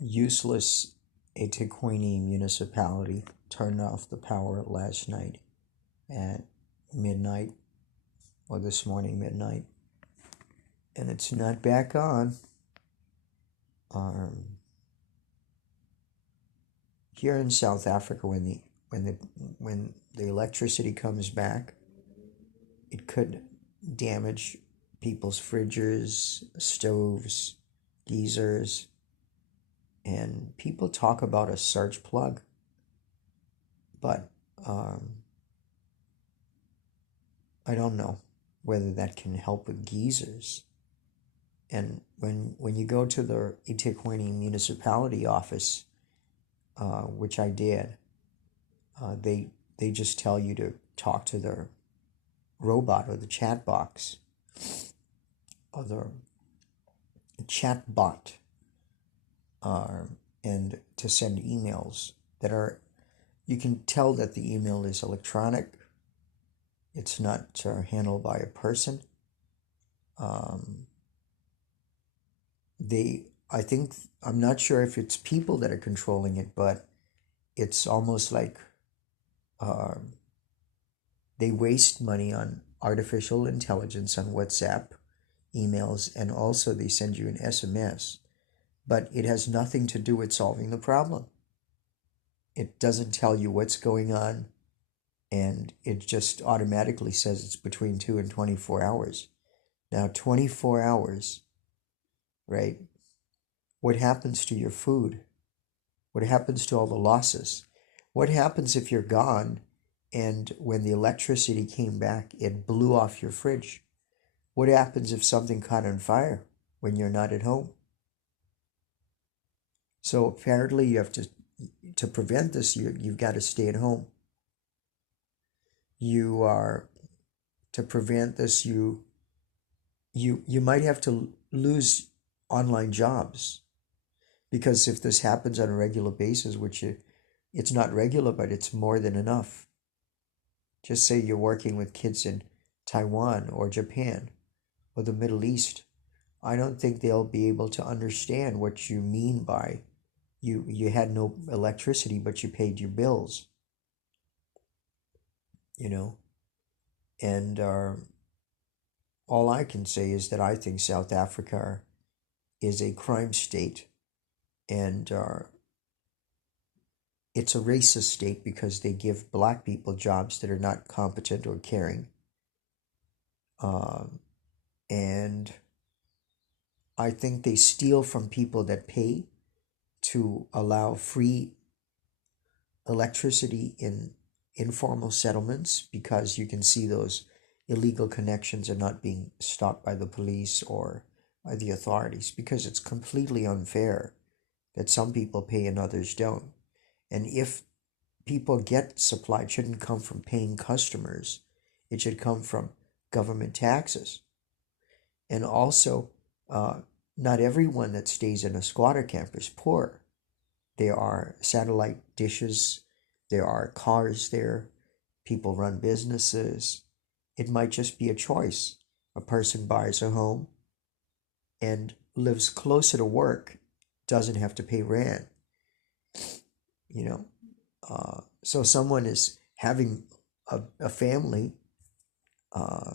Useless EThekwini Municipality turned off the power last night at midnight, or this morning midnight, and it's not back on. Um, Here in South Africa, when the electricity comes back, it could damage people's fridges, stoves, geysers, and people talk about a surge plug, but um, I don't know whether that can help with geysers. And when you go to the EThekwini Municipality office, which I did, they just tell you to talk to their robot or the chat box or the chat bot, and to send emails that are, you can tell that the email is electronic. It's not handled by a person. Um, I think, I'm not sure if it's people that are controlling it, but it's almost like um, they waste money on artificial intelligence on WhatsApp, emails, and also they send you an SMS, but it has nothing to do with solving the problem. It doesn't tell you what's going on, and it just automatically says it's between 2 and 24 hours. Now, 24 hours, right? What happens to your food? What happens to all the losses? What happens if you're gone and when the electricity came back, it blew off your fridge? What happens if something caught on fire when you're not at home? So apparently you have to prevent this, you've got to stay at home. You are, to prevent this, you might have to lose online jobs, because if this happens on a regular basis, it's not regular, but it's more than enough. Just say you're working with kids in Taiwan or Japan or the Middle East. I don't think they'll be able to understand what you mean by you had no electricity, but you paid your bills, you know? And all I can say is that I think South Africa is a crime state, and it's a racist state because they give black people jobs that are not competent or caring. And I think they steal from people that pay to allow free electricity in informal settlements, because you can see those illegal connections are not being stopped by the police or by the authorities, because it's completely unfair that some people pay and others don't. And if people get supply, it shouldn't come from paying customers. It should come from government taxes. And also, not everyone that stays in a squatter camp is poor. There are satellite dishes, there are cars there, people run businesses. It might just be a choice. A person buys a home and lives closer to work, doesn't have to pay rent, you know. So someone is having a family, uh,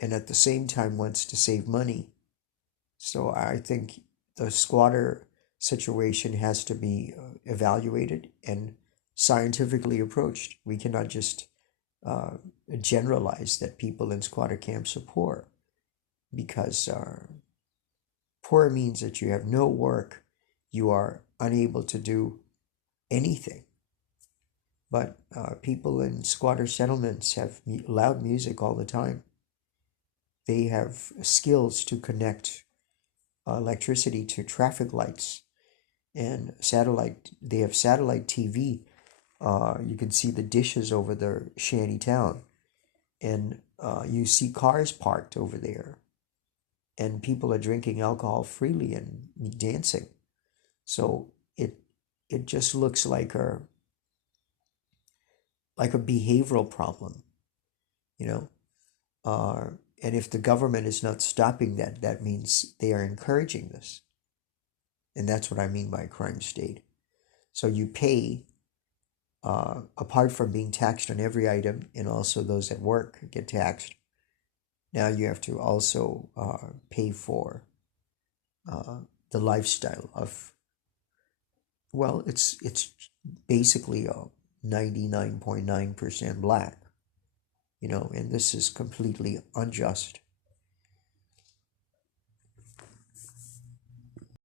and at the same time wants to save money. So I think the squatter situation has to be evaluated and scientifically approached. We cannot just uh, generalize that people in squatter camps are poor, because poor means that you have no work, you are unable to do anything. But people in squatter settlements have loud music all the time. They have skills to connect electricity to traffic lights and satellite. They have satellite TV. You can see the dishes over their shanty town, and you see cars parked over there, and people are drinking alcohol freely and dancing. So it just looks like a behavioral problem, you know. And if the government is not stopping that, that means they are encouraging this. And that's what I mean by crime state. So you pay, apart from being taxed on every item, and also those at work get taxed. Now you have to also pay for the lifestyle of, well, it's basically a 99.9% black, and this is completely unjust.